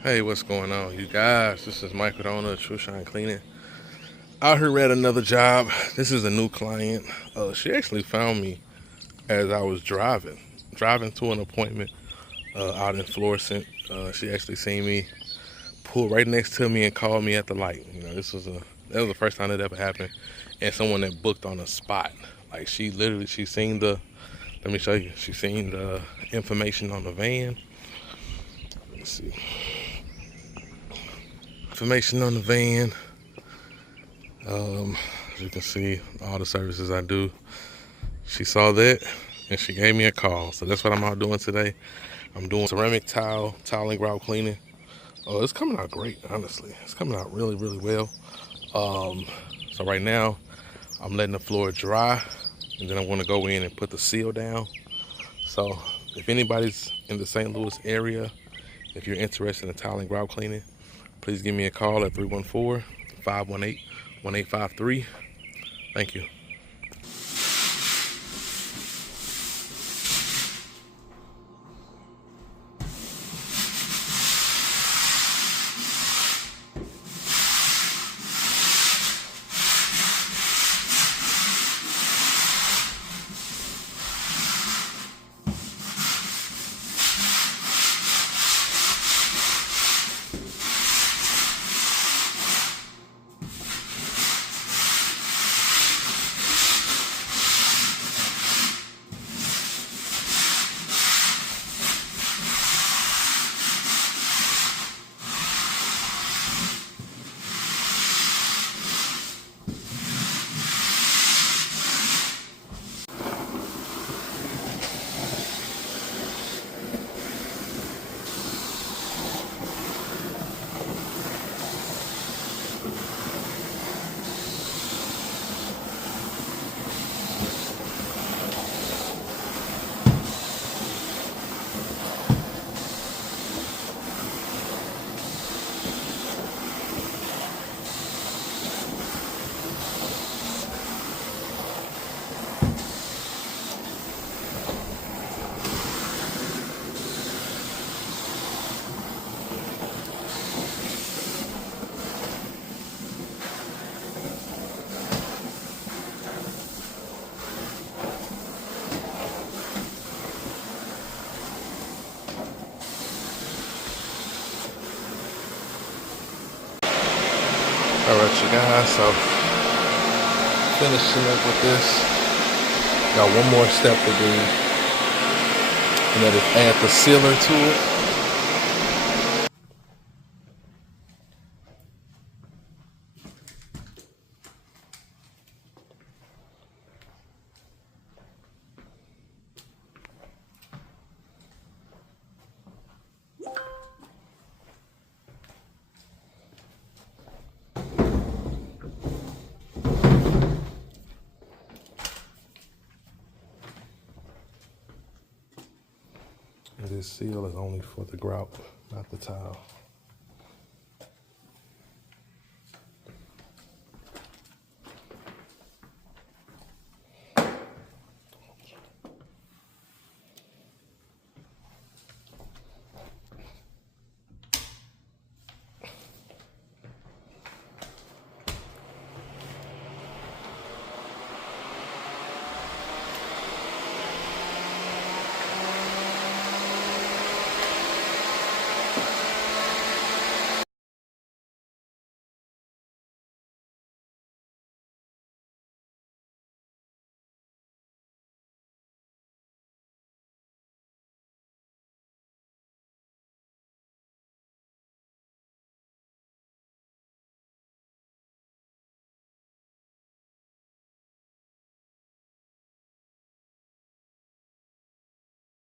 Hey, what's going on, you guys? This is Michael the owner of Trushine Cleaning. Out here at another job. This is a new client. She actually found me as I was driving to an appointment out in Florissant. She actually seen me pull right next to me and called me at the light. That was the first time that ever happened, and someone that booked on the spot. Like she seen the. Let me show you. She seen the information on the van. Let's see. Information on the van. As you can see, all the services I do. She saw that and she gave me a call. So that's what I'm out doing today. I'm doing ceramic tile and grout cleaning. Oh, it's coming out great, honestly. It's coming out really, really well. So right now, I'm letting the floor dry, and then I'm gonna go in and put the seal down. So if anybody's in the St. Louis area, if you're interested in tile and grout cleaning, please give me a call at 314-518-1853. Thank you. Alright, you guys, so finishing up with this. Got one more step to do, and that is add the sealer to it. And this seal is only for the grout, not the tile.